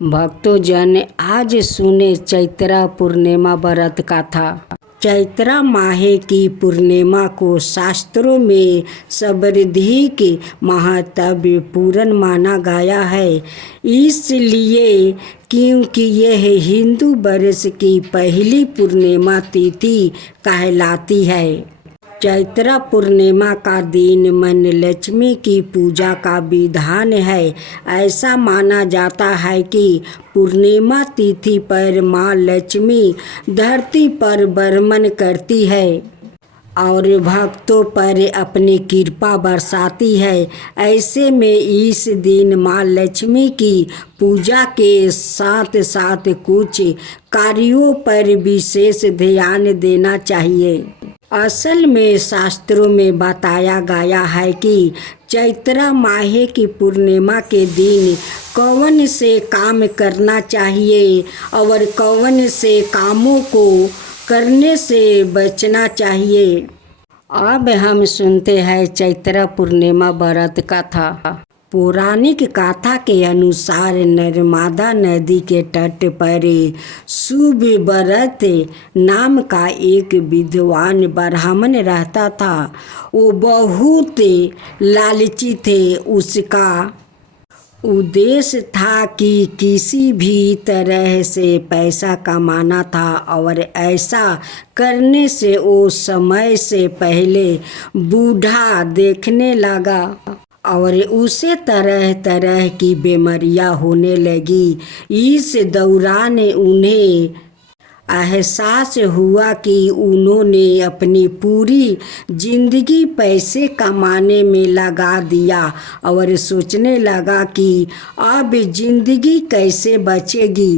भक्तों जन आज सुने चैत्रा पूर्णिमा व्रत कथा। चैत्रा माह की पूर्णिमा को शास्त्रों में सर्वाधिक महत्वपूर्ण माना गया है, इसलिए क्योंकि यह हिंदू वर्ष की पहली पूर्णिमा तिथि कहलाती है। चैत्रा पूर्णिमा का दिन मन लक्ष्मी की पूजा का विधान है। ऐसा माना जाता है कि पूर्णिमा तिथि पर माँ लक्ष्मी धरती पर भ्रमण करती है और भक्तों पर अपनी कृपा बरसाती है। ऐसे में इस दिन माँ लक्ष्मी की पूजा के साथ साथ कुछ कार्यों पर विशेष ध्यान देना चाहिए। असल में शास्त्रों में बताया गया है कि चैत्रा माह की पूर्णिमा के दिन कौन से काम करना चाहिए और कौन से कामों को करने से बचना चाहिए। अब हम सुनते हैं चैत्रा पूर्णिमा व्रत कथा। पौराणिक कथा के अनुसार नर्मदा नदी के तट पर सुव्रत नाम का एक विद्वान ब्राह्मण रहता था। वो बहुत लालची थे। उसका उद्देश्य था कि किसी भी तरह से पैसा कमाना था और ऐसा करने से वो समय से पहले बूढ़ा देखने लगा और उसे तरह तरह की बीमारियां होने लगी। इस दौरान उन्हें एहसास हुआ कि उन्होंने अपनी पूरी जिंदगी पैसे कमाने में लगा दिया और सोचने लगा कि अब जिंदगी कैसे बचेगी।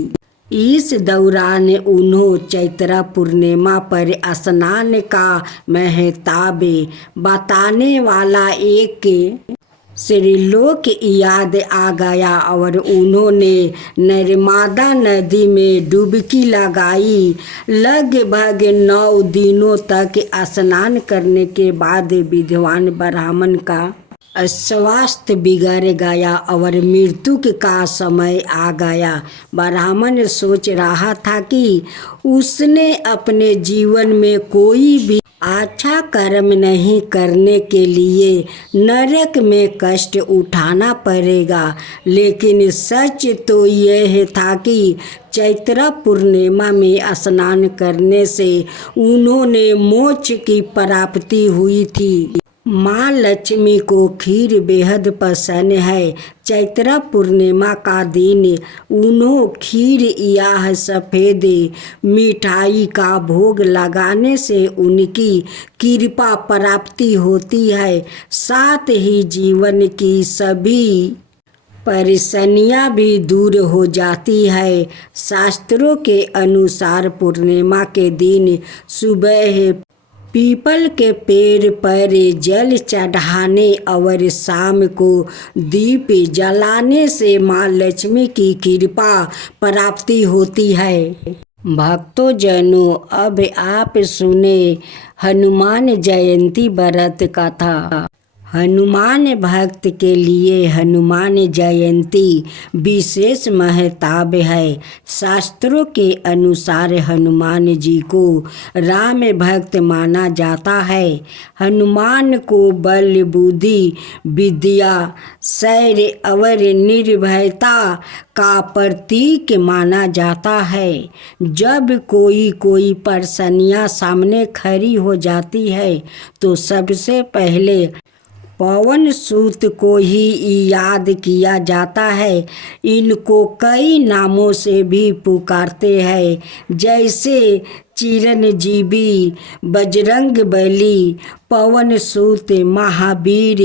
इस दौरान उन्होंने चैत्रा पूर्णिमा पर स्नान का महत्व बताने वाला एक श्लोक याद आ गया और उन्होंने नर्मदा नदी में डुबकी लगाई। लगभग 9 दिनों तक स्नान करने के बाद विद्वान ब्राह्मण का स्वास्थ्य बिगड़ गया और मृत्यु का समय आ गया। ब्राह्मण सोच रहा था कि उसने अपने जीवन में कोई भी अच्छा कर्म नहीं करने के लिए नरक में कष्ट उठाना पड़ेगा, लेकिन सच तो यह था कि चैत्रा पूर्णिमा में स्नान करने से उन्होंने मोक्ष की प्राप्ति हुई थी। माँ लक्ष्मी को खीर बेहद पसंद है। चैत्रा पूर्णिमा का दिन उन्होंने खीर या सफ़ेद मिठाई का भोग लगाने से उनकी कृपा प्राप्ति होती है। साथ ही जीवन की सभी परेशानियां भी दूर हो जाती है। शास्त्रों के अनुसार पूर्णिमा के दिन सुबह पीपल के पेड़ पर जल चढ़ाने और शाम को दीप जलाने से माँ लक्ष्मी की कृपा प्राप्ति होती है। भक्तों जनों, अब आप सुने हनुमान जयंती व्रत कथा। हनुमान भक्त के लिए हनुमान जयंती विशेष महत्व है। शास्त्रों के अनुसार हनुमान जी को राम भक्त माना जाता है। हनुमान को बल, बुद्धि, विद्या, शौर्य और निर्भयता का प्रतीक माना जाता है। जब कोई परेशानियां सामने खड़ी हो जाती है तो सबसे पहले पवन सूत को ही याद किया जाता है। इनको कई नामों से भी पुकारते हैं, जैसे चिरंजीवी, बजरंगबली, पवन सूत, महावीर,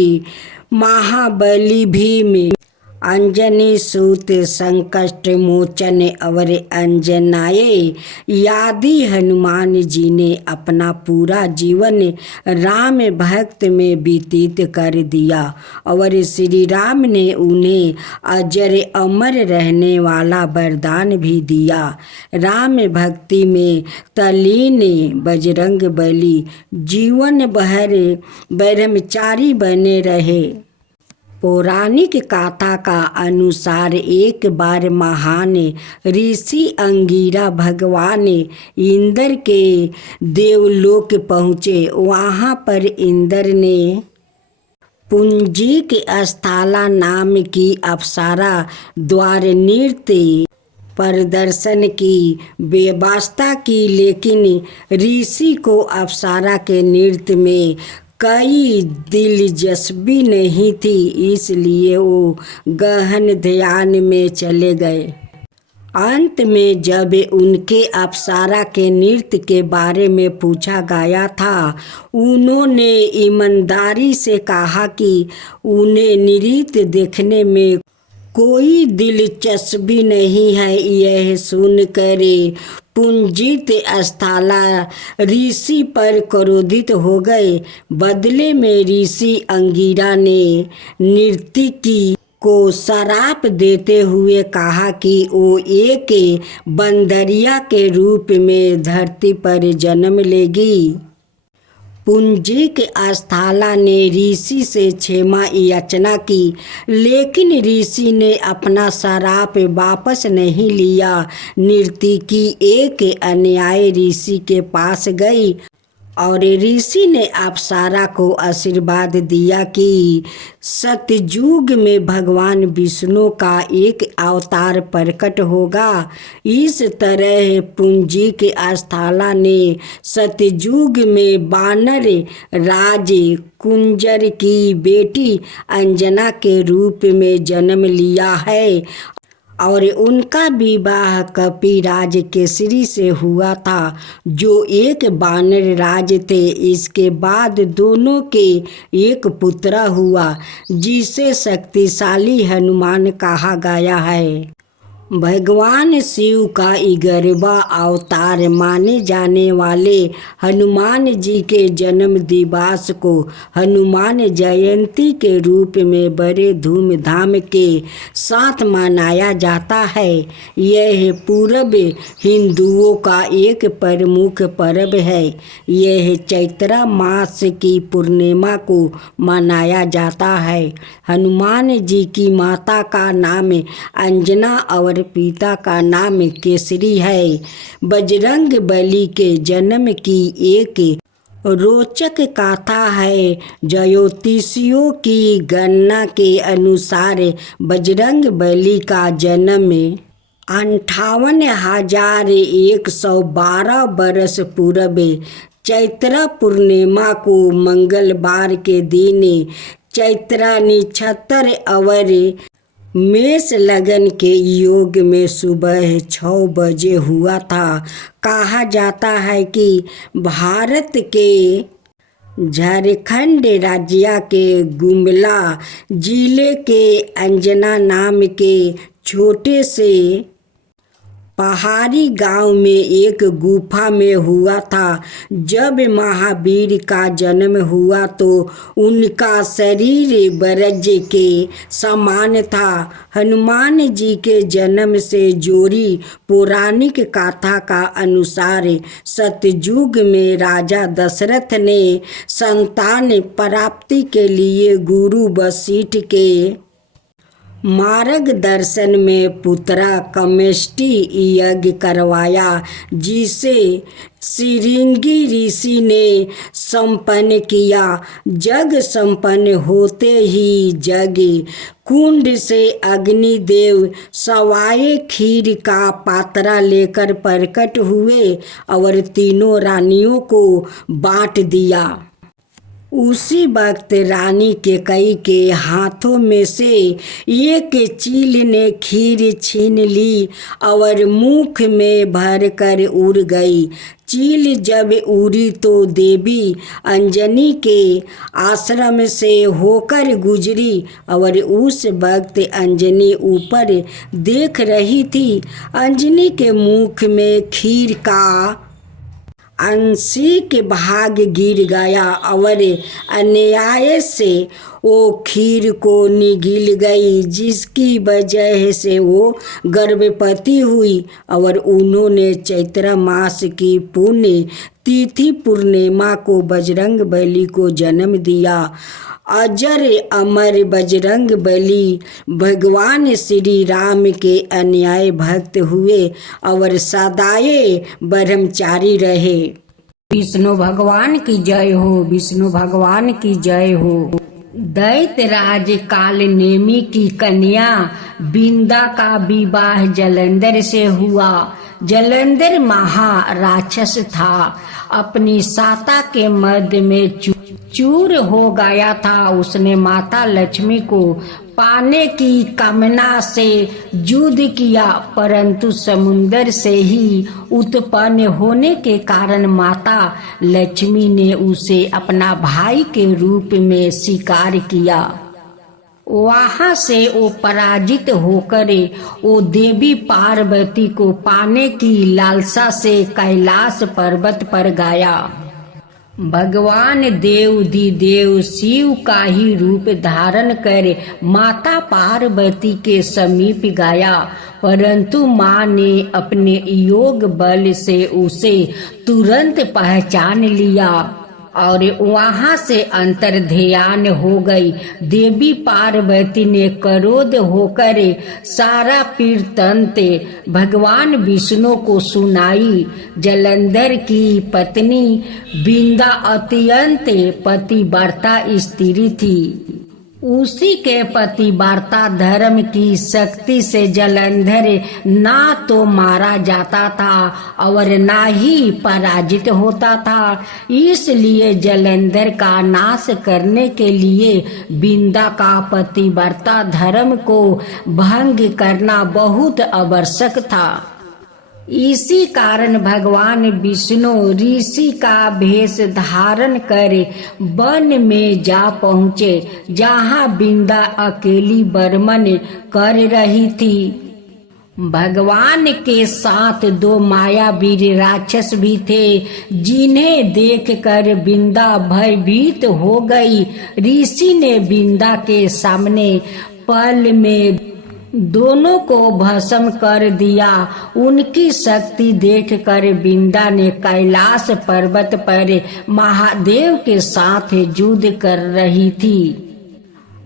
महाबली, भीम, अंजनी सूत, संकट मोचन और अंजनाए आदि। हनुमान जी ने अपना पूरा जीवन राम भक्त में व्यतीत कर दिया और श्री राम ने उन्हें अजर अमर रहने वाला वरदान भी दिया। राम भक्ति में तल्लीन बजरंगबली जीवन भर ब्रह्मचारी बने रहे। पौराणिक गाथा का अनुसार एक बार महान ऋषि अंगिरा भगवान इंद्र के देवलोक पहुँचे। वहाँ पर इंद्र ने पुंजिक अस्थाला नाम की अप्सरा द्वारा नृत्य प्रदर्शन की व्यवस्था की, लेकिन ऋषि को अप्सरा के नृत्य में कई दिलचस्पी नहीं थी, इसलिए वो गहन ध्यान में चले गए। अंत में जब उनके अप्सरा के नृत्य के बारे में पूछा गया था, उन्होंने ईमानदारी से कहा कि उन्हें नृत्य देखने में कोई दिलचस्पी नहीं है। यह सुनकर पुंजित अस्थाला ऋषि पर क्रोधित हो गए। बदले में ऋषि अंगिरा ने नर्तकी को श्राप देते हुए कहा कि वो एक बंदरिया के रूप में धरती पर जन्म लेगी। पुंजिक अस्थाला ने ऋषि से क्षमा याचना की, लेकिन ऋषि ने अपना श्राप वापस नहीं लिया। नर्तकी एक अन्यायी ऋषि के पास गई और ऋषि ने अप्सरा को आशीर्वाद दिया कि सतयुग में भगवान विष्णु का एक अवतार प्रकट होगा। इस तरह पुंजिक अस्थाला ने सतयुग में वानर राज कुंजर की बेटी अंजना के रूप में जन्म लिया है और उनका विवाह कपिराज केसरी से हुआ था, जो एक वानर राज थे। इसके बाद दोनों के एक पुत्र हुआ, जिसे शक्तिशाली हनुमान कहा गया है। भगवान शिव का 11वां अवतार माने जाने वाले हनुमान जी के जन्म दिवस को हनुमान जयंती के रूप में बड़े धूमधाम के साथ मनाया जाता है। यह पूर्व हिंदुओं का एक प्रमुख पर्व है। यह चैत्र मास की पूर्णिमा को मनाया जाता है। हनुमान जी की माता का नाम अंजना और पिता का नाम केसरी है। बजरंग बली के जन्म की एक रोचक कथा है। ज्योतिषियों की गणना के अनुसार बजरंग बली का जन्म 58,112 वर्ष पूर्व चैत्र पूर्णिमा को मंगलवार के दिन चैत्र नक्षत्र और मेष लगन के योग में सुबह 6 बजे हुआ था। कहा जाता है कि भारत के झारखंड राज्य के गुमला जिले के अंजना नाम के छोटे से पहाड़ी गांव में एक गुफा में हुआ था। जब महावीर का जन्म हुआ तो उनका शरीर ब्रज के समान था। हनुमान जी के जन्म से जोड़ी पौराणिक कथा का अनुसार सतयुग में राजा दशरथ ने संतान प्राप्ति के लिए गुरु वशिष्ठ के मार्गदर्शन में पुत्र कामेष्टि यज्ञ करवाया, जिसे श्रृंगी ऋषि ने संपन्न किया। यज्ञ संपन्न होते ही यज्ञ कुंड से अग्निदेव सवाए खीर का पात्र लेकर प्रकट हुए और तीनों रानियों को बांट दिया। उसी वक्त रानी कैकेयी के हाथों में से एक चील ने खीर छीन ली और मुख में भरकर उड़ गई। चील जब उड़ी तो देवी अंजनी के आश्रम से होकर गुजरी और उस वक्त अंजनी ऊपर देख रही थी। अंजनी के मुख में खीर का आंशिक भाग गिर गया और अन्याय से वो खीर को निगल गई, जिसकी वजह से वो गर्भवती हुई और उन्होंने चैत्र मास की पुण्य तिथि पूर्णिमा को बजरंग बली को जन्म दिया। अजर अमर बजरंग बली भगवान श्री राम के अन्याय भक्त हुए और सदाए ब्रह्मचारी रहे। विष्णु भगवान की जय हो, विष्णु भगवान की जय हो। दैत्यराज काल नेमी की कन्या बिंदा का विवाह जलंधर से हुआ। जलंधर महाराक्षस था, अपनी साता के मध्य में चूर हो गया था। उसने माता लक्ष्मी को पाने की कामना से युद्ध किया, परंतु समुद्र से ही उत्पन्न होने के कारण माता लक्ष्मी ने उसे अपना भाई के रूप में स्वीकार किया। वहां से वो पराजित होकर वो देवी पार्वती को पाने की लालसा से कैलाश पर्वत पर गया। भगवान देव शिव का ही रूप धारण कर माता पार्वती के समीप गया, परंतु माँ ने अपने योग बल से उसे तुरंत पहचान लिया और वहां से अंतर्ध्यान हो गई। देवी पार्वती ने क्रोध होकर सारा वृत्तांत भगवान विष्णु को सुनाई। जलंधर की पत्नी बिंदा अत्यंत पतिव्रता स्त्री थी। उसी के पतिव्रता धर्म की शक्ति से जलंधर ना तो मारा जाता था और ना ही पराजित होता था। इसलिए जलंधर का नाश करने के लिए बिंदा का पतिव्रता धर्म को भंग करना बहुत आवश्यक था। इसी कारण भगवान विष्णु ऋषि का भेष धारण कर वन में जा पहुँचे, जहाँ बिंदा अकेली बर्मन कर रही थी। भगवान के साथ 2 मायावीर राक्षस भी थे, जिन्हें देखकर बिंदा भयभीत हो गई। ऋषि ने बिंदा के सामने पल में दोनों को भस्म कर दिया। उनकी शक्ति देखकर बिंदा ने कैलाश पर्वत पर महादेव के साथ युद्ध कर रही थी।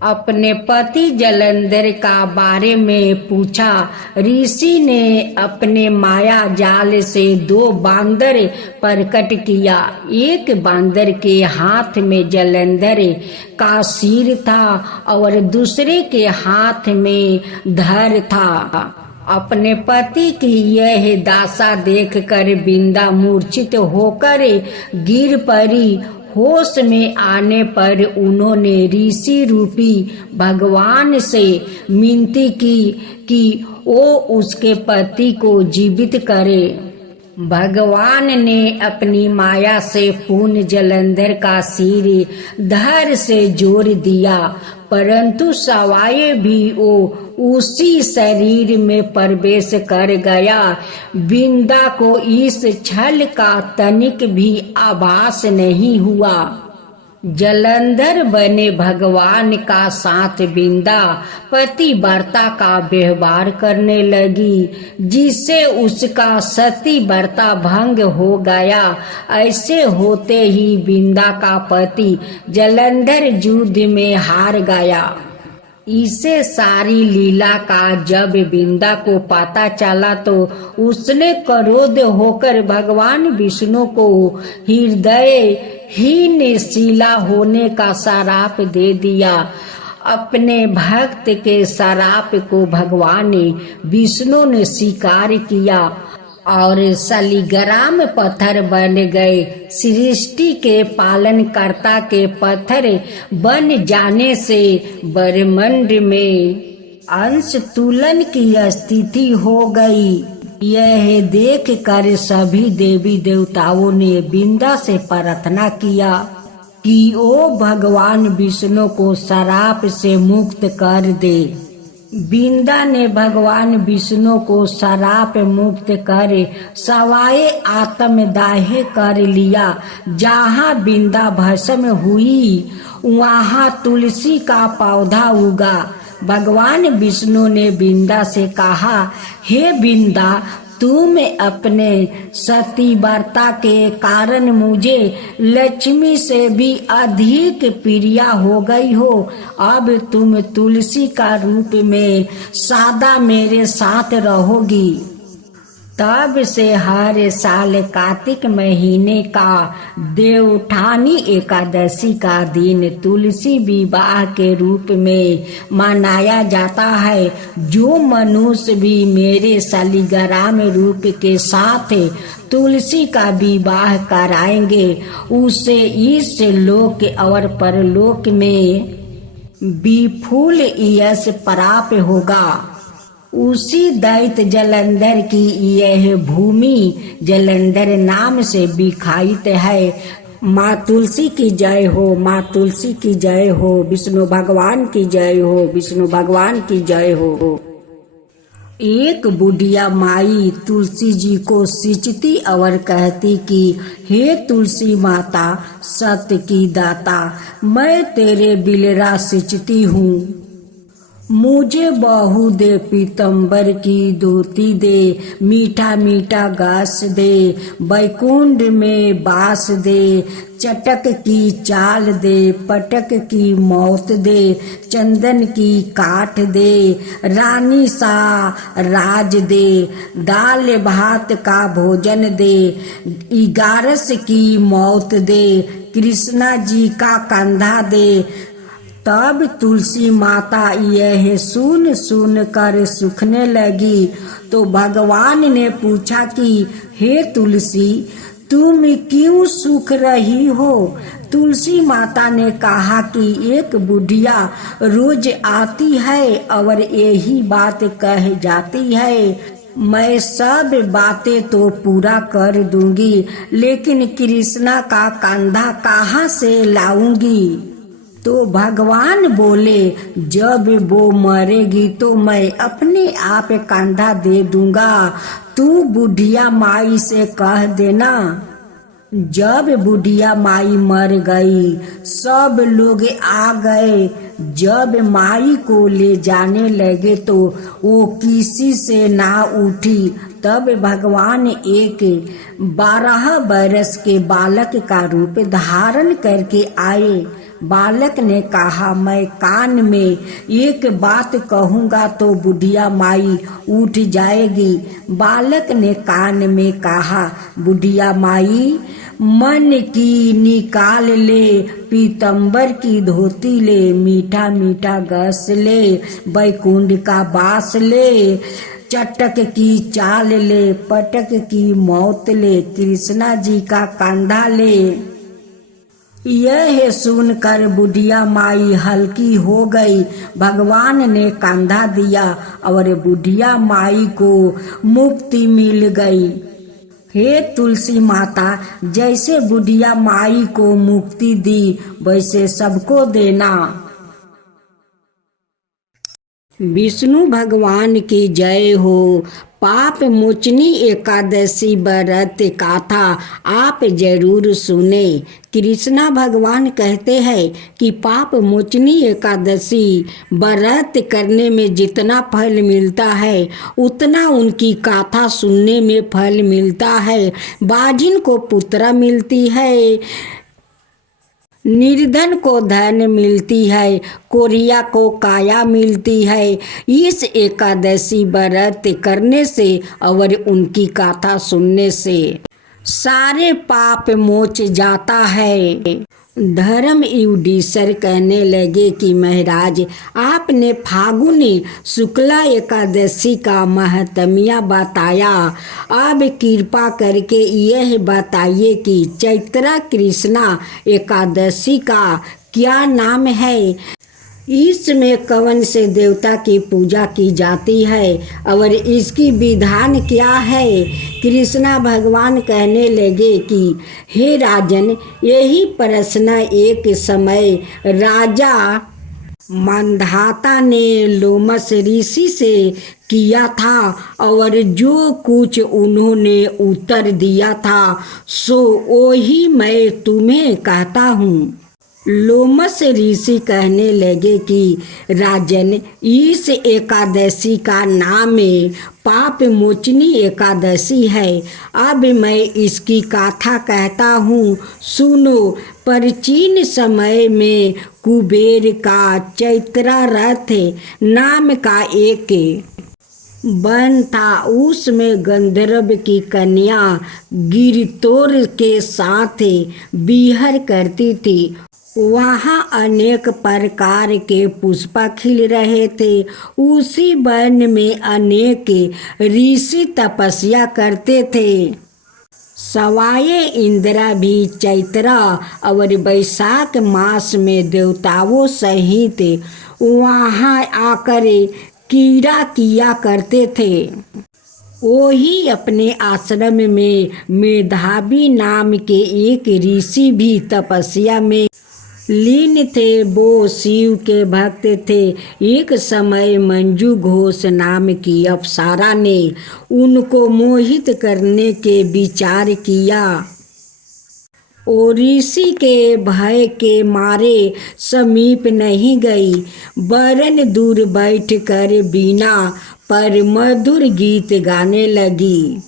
अपने पति जलंधर का बारे में पूछा। ऋषि ने अपने माया जाल से 2 बांदर प्रकट किया। एक बांदर के हाथ में जलंधर का सिर था और दूसरे के हाथ में धड़ था। अपने पति की यह दशा देखकर बिंदा मूर्छित होकर गिर पड़ी। होश में आने पर उन्होंने ऋषि रूपी भगवान से विनती की कि वो उसके पति को जीवित करे। भगवान ने अपनी माया से पुनः जलंधर का सिर धड़ से जोड़ दिया, परंतु सवाए भी वो उसी शरीर में प्रवेश कर गया। बिंदा को इस छल का तनिक भी आभास नहीं हुआ। जलंधर बने भगवान का साथ बिंदा पतिव्रता का व्यवहार करने लगी, जिससे उसका सतीव्रता भंग हो गया। ऐसे होते ही बिंदा का पति जलंधर युद्ध में हार गया। इसे सारी लीला का जब बिंदा को पता चला तो उसने क्रोध होकर भगवान विष्णु को हृदयहीन शिला होने का श्राप दे दिया। अपने भक्त के श्राप को भगवान विष्णु ने स्वीकार किया और शालिग्राम पत्थर बन गए। सृष्टि के पालनकर्ता के पत्थर बन जाने से ब्रह्मांड में अंश तुलन की स्थिति हो गई। यह देख कर सभी देवी देवताओं ने बिंदा से प्रार्थना किया कि ओ भगवान विष्णु को श्राप से मुक्त कर दे। बिंदा ने भगवान विष्णु को श्राप मुक्त कर सवाए आत्मदाह कर लिया। जहाँ बिंदा भस्म हुई वहाँ तुलसी का पौधा उगा। भगवान विष्णु ने बिंदा से कहा, हे बिंदा, तुम अपने सतीव्रता के कारण मुझे लक्ष्मी से भी अधिक प्रिया हो गई हो। अब तुम तुलसी का रूप में सदा मेरे साथ रहोगी। तब से हर साल कार्तिक महीने का देवउठानी एकादशी का दिन तुलसी विवाह के रूप में मनाया जाता है। जो मनुष्य भी मेरे शालिग्राम रूप के साथ तुलसी का विवाह कराएंगे उसे इस लोक और परलोक में विपुल यश प्राप्त होगा। उसी दैत्य जलंधर की यह भूमि जलंधर नाम से विख्यात है। माँ तुलसी की जय हो, माँ तुलसी की जय हो, विष्णु भगवान की जय हो, विष्णु भगवान की जय हो। एक बुढ़िया माई तुलसी जी को सिंचती और कहती कि हे तुलसी माता सत्य की दाता, मैं तेरे बिलरा सिंचती हूँ। मुझे बहू दे, पीतम्बर की धोती दे, मीठा मीठा घास दे, बैकुंठ में बास दे, चटक की चाल दे, पटक की मौत दे, चंदन की काठ दे, रानी सा राज दे, दाल भात का भोजन दे, 11 की मौत दे, कृष्णा जी का कंधा दे। तब तुलसी माता यह सुन कर सूखने लगी। तो भगवान ने पूछा कि हे तुलसी, तुम क्यों सूख रही हो? तुलसी माता ने कहा कि एक बुढ़िया रोज आती है और यही बात कह जाती है, मैं सब बातें तो पूरा कर दूंगी, लेकिन कृष्णा का कंधा कहाँ से लाऊंगी? तो भगवान बोले, जब वो मरेगी तो मैं अपने आप कंधा दे दूंगा। तू बुढ़िया माई से कह देना। जब बुढ़िया माई मर गई सब लोग आ गए। जब माई को ले जाने लगे तो वो किसी से ना उठी। तब भगवान एक 12 बरस के बालक का रूप धारण करके आए। बालक ने कहा, मैं कान में एक बात कहूँगा तो बुढ़िया माई उठ जाएगी। बालक ने कान में कहा, बुढ़िया माई मन की निकाल ले, पीतम्बर की धोती ले, मीठा मीठा घास ले, बैकुंठ का बास ले, चटक की चाल ले, पटक की मौत ले, कृष्णा जी का कंधा ले। यह सुनकर बुढ़िया माई हल्की हो गई। भगवान ने कंधा दिया और बुढ़िया माई को मुक्ति मिल गई। हे तुलसी माता, जैसे बुढ़िया माई को मुक्ति दी वैसे सबको देना। विष्णु भगवान की जय हो। पाप मोचनी एकादशी व्रत कथा आप जरूर सुने। कृष्णा भगवान कहते हैं कि पाप मोचनी एकादशी व्रत करने में जितना फल मिलता है उतना उनकी कथा सुनने में फल मिलता है। बाजिन को पुत्र मिलती है, निर्धन को धन मिलती है, कोरिया को काया मिलती है। इस एकादशी व्रत करने से और उनकी कथा सुनने से सारे पाप मोच जाता है। धर्म युधिष्ठिर कहने लगे कि महाराज, आपने फागुनी शुक्ला एकादशी का महत्म्य बताया, अब कृपा करके यह बताइए कि चैत्रा कृष्णा एकादशी का क्या नाम है? इसमें कौन से देवता की पूजा की जाती है और इसकी विधान क्या है? कृष्णा भगवान कहने लगे कि हे राजन, यही प्रश्न एक समय राजा मंधाता ने लोमस ऋषि से किया था और जो कुछ उन्होंने उत्तर दिया था सो वही मैं तुम्हें कहता हूँ। लोमस ऋषि कहने लगे कि राजन, इस एकादशी का नाम पाप मोचनी एकादशी है। अब मैं इसकी गाथा कहता हूँ, सुनो। प्राचीन समय में कुबेर का चैत्रा रथ नाम का एक वन था। उसमें गंधर्व की कन्या गिरतोर के साथ विहर करती थी। वहाँ अनेक प्रकार के पुष्प खिल रहे थे। उसी वन में अनेक ऋषि तपस्या करते थे। सवाए इंद्रा भी चैत्रा और बैसाख मास में देवताओं सहित वहाँ आकर कीड़ा किया करते थे। वही अपने आश्रम में मेधावी नाम के एक ऋषि भी तपस्या में लीन थे। वो शिव के भक्त थे। एक समय मंजू घोष नाम की अप्सरा ने उनको मोहित करने के विचार किया। ओ ऋषि के भय के मारे समीप नहीं गई, वरन दूर बैठ कर बीना पर मधुर गीत गाने लगी।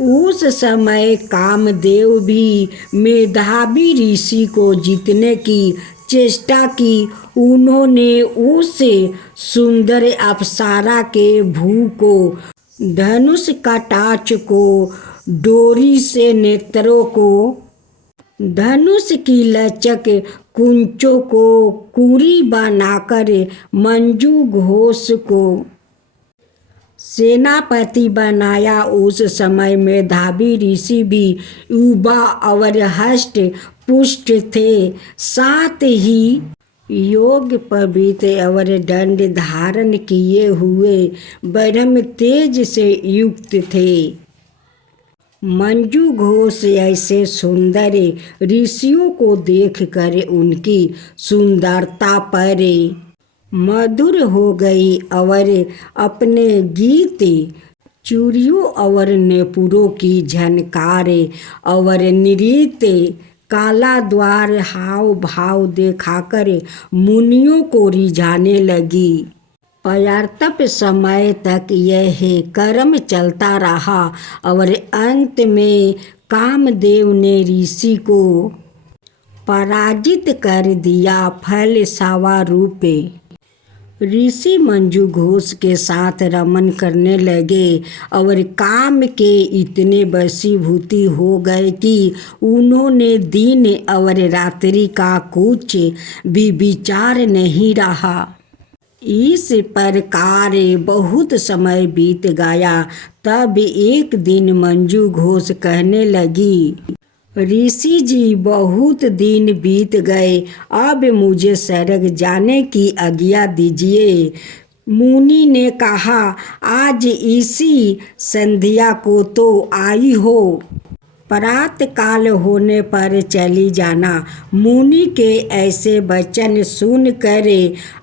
उस समय कामदेव भी मेधावी ऋषि को जीतने की चेष्टा की। उन्होंने उस सुंदर अप्सरा के भू को, धनुष कटाक्ष को, डोरी से नेत्रों को, धनुष की लचक कुंचों को कुरी बनाकर मंजू घोष को सेनापति बनाया। उस समय मेधावी ऋषि भी युवा और हष्ट पुष्ट थे, साथ ही योग पवित्र और दंड धारण किए हुए ब्रह्म तेज से युक्त थे। मंजू घोष ऐसे सुंदर ऋषियों को देखकर उनकी सुंदरता पर मधुर हो गई और अपने गीत, चूड़ियों और नेपुरों की झनकार और नृत्य काला द्वार हाव भाव दिखाकर मुनियों को रिझाने लगी। पर्याप्त समय तक यह कर्म चलता रहा और अंत में कामदेव ने ऋषि को पराजित कर दिया। फल स्वरूप ऋषि मंजू घोष के साथ रमन करने लगे और काम के इतने वशीभूति हो गए कि उन्होंने दिन और रात्रि का कुछ भी विचार नहीं रहा। इस प्रकार बहुत समय बीत गया। तब एक दिन मंजू घोष कहने लगी, ऋषि जी, बहुत दिन बीत गए, अब मुझे स्वर्ग जाने की आज्ञा दीजिए। मुनि ने कहा, आज इसी संध्या को तो आई हो, प्रातः काल होने पर चली जाना। मुनि के ऐसे वचन सुनकर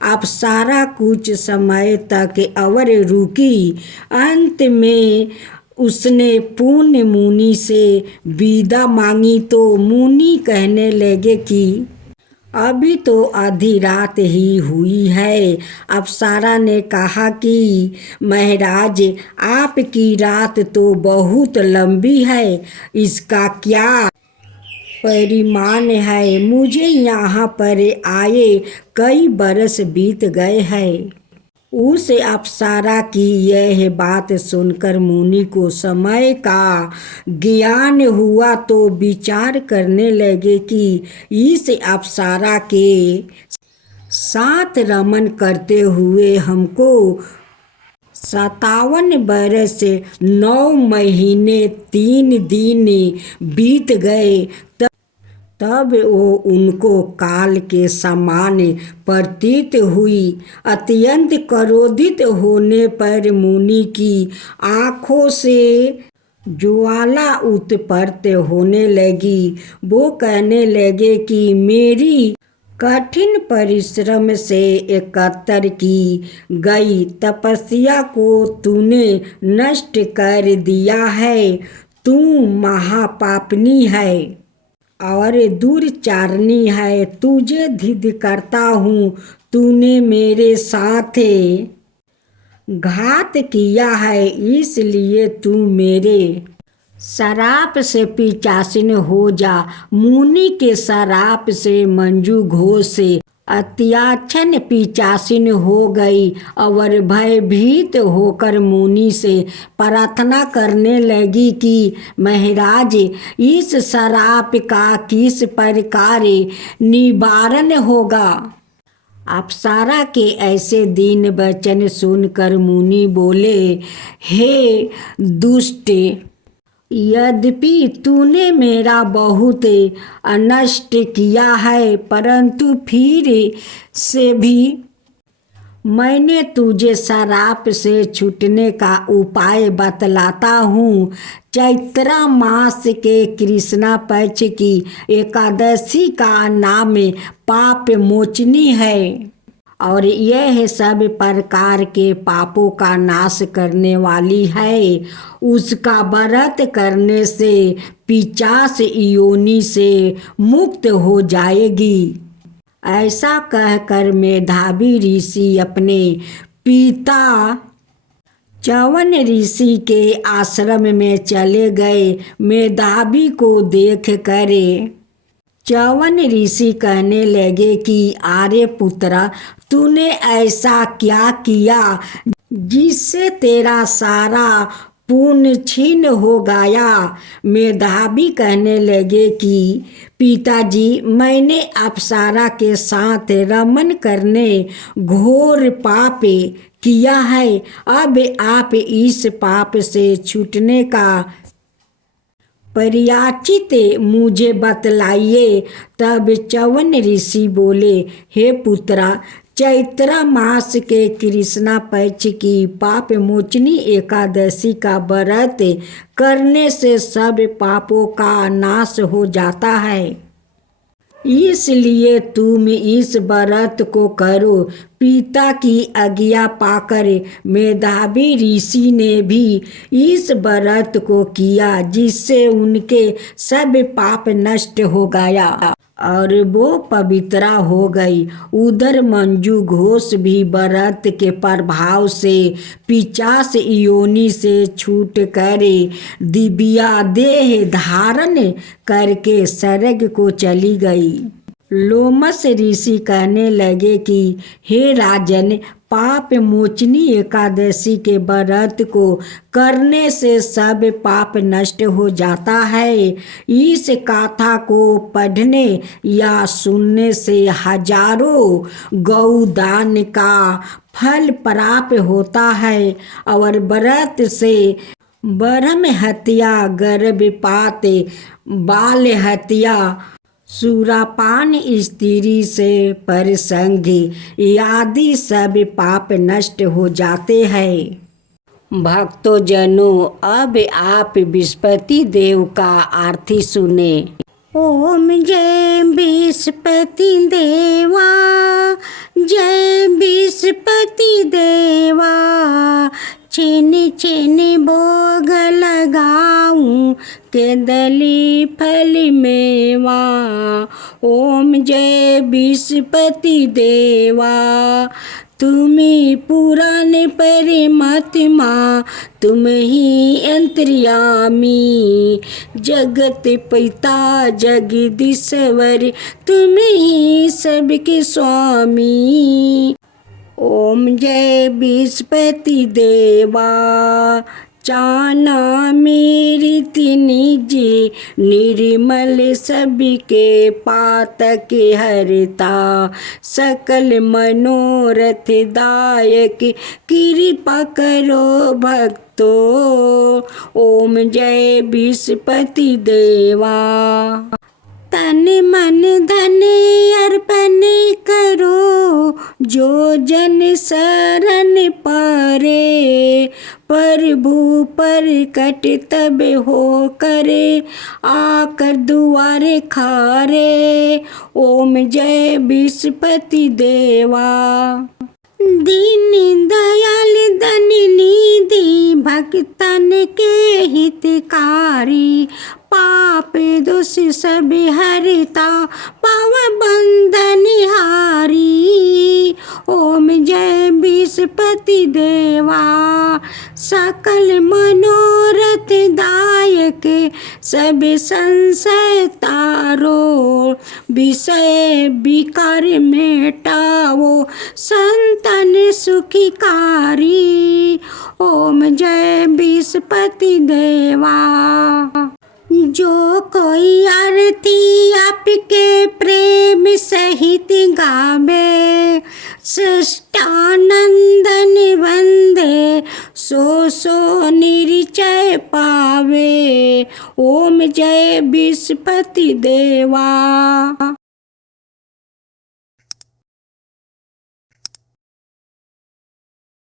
अप्सरा कुछ समय तक और रुकी। अंत में उसने पुण्य मुनि से विदा मांगी तो मुनि कहने लगे कि अभी तो आधी रात ही हुई है। अप्सरा ने कहा कि महाराज, आपकी रात तो बहुत लंबी है, इसका क्या परिमाण है? मुझे यहाँ पर आए कई बरस बीत गए हैं। उस अप्सरा की यह बात सुनकर मुनि को समय का ज्ञान हुआ तो विचार करने लगे कि इस अप्सरा के साथ रमन करते हुए हमको 57 बरस 9 महीने 3 दिन बीत गए। तब वो उनको काल के समान प्रतीत हुई। अत्यंत क्रोधित होने पर मुनि की आँखों से ज्वाला उत्पन्न होने लगी। वो कहने लगे कि मेरी कठिन परिश्रम से एकत्र की गई तपस्या को तूने नष्ट कर दिया है। तू महापापनी है। और दुर्चारणी है, तुझे धिद करता हूँ, तूने मेरे साथ घात किया है, इसलिए तू मेरे शराप से पिचासिन हो जा। मुनि के शराप से मंजू घोष से अत्याचन पिचासिन हो गई और भयभीत होकर मुनि से प्रार्थना करने लगी कि महाराज, इस शराप का किस प्रकार निवारण होगा। अप्सरा के ऐसे दीन वचन सुनकर मुनि बोले, हे दुष्ट, यद्यपि तूने मेरा बहुत अनष्ट किया है, परंतु फिर से भी मैंने तुझे शराप से छूटने का उपाय बतलाता हूँ। चैत्र मास के कृष्णा पक्ष की एकादशी का नाम पाप मोचनी है और यह सब प्रकार के पापों का नाश करने वाली है। उसका व्रत करने से पिशाच योनि से मुक्त हो जाएगी। ऐसा कहकर मेधावी ऋषि अपने पिता च्यवन ऋषि के आश्रम में चले गए। मेधावी को देख कर च्यवन ऋषि कहने लगे कि आर्य पुत्रा, तूने ऐसा क्या किया जिससे तेरा सारा पुण्य छीन हो गया। मेधावी कहने लगे कि पिताजी, मैंने अप्सरा के साथ रमन करने घोर पाप किया है। अब आप इस पाप से छूटने का पर्याचित मुझे बतलाइए। तब च्यवन ऋषि बोले, हे पुत्रा, चैत्र मास के कृष्णा पक्ष की पाप मोचनी एकादशी का व्रत करने से सब पापों का नाश हो जाता है, इसलिए तुम इस व्रत को करो। पिता की आज्ञा पाकर मेधावी ऋषि ने भी इस व्रत को किया, जिससे उनके सब पाप नष्ट हो गया और वो पवित्रा हो गई। उधर मंजू घोष भी व्रत के प्रभाव से पिशाच योनि से छूट कर दिव्या देह धारण करके स्वर्ग को चली गई। लोमस ऋषि कहने लगे कि हे राजन, पाप मोचनी एकादशी के व्रत को करने से सब पाप नष्ट हो जाता है। इस गाथा को पढ़ने या सुनने से हजारों गौदान का फल प्राप्त होता है और व्रत से ब्रह्म हत्या, गर्भपात, बाल हत्या, सुरापान, स्त्री से परसंग आदि सब पाप नष्ट हो जाते हैं। भक्तों जनों, अब आप विष्णुपति देव का आरती सुने। ओम जय विष्णुपति देवा, जय विष्णुपति देवा, छिन छिन भोग लगाऊं केदली फल मेवा। ओम जय विष्णुपति देवा, तुम्ही पुराण परमात्मा, तुम ही अंतर्यामी, जगत पिता जगदीश्वर, तुम ही सबके स्वामी। ओम जय विष्णुपति देवा, चाना मेरी निजी, निर्मल सबके पातक हरता, सकल मनोरथ दायक, कृपा करो भक्तो। ओम जय विष्णुपति देवा। तन मन धन अर्पण करो, जो जन शरण परे, प्रभु पर कट तब हो करे, आकर दुआरे खारे। ओम जय विष्णुपति देवा। दीन दयाल धन निधि, भक्तन के हितकारी, पाप दोष सब हरता पाव बंधन हारी। ओम जय विष्णुपति देवा सकल मनोरथ दायक सब संशय तारो। विषय विकार मेटाओ संतन सुखिकारी। ओम जय विष्णुपति देवा। जो कोई आरती आपके प्रेम सहित गावे सृष्टानंदन वंदे सो सो निश्चय पावे। ओम जय विष्णुपति देवा।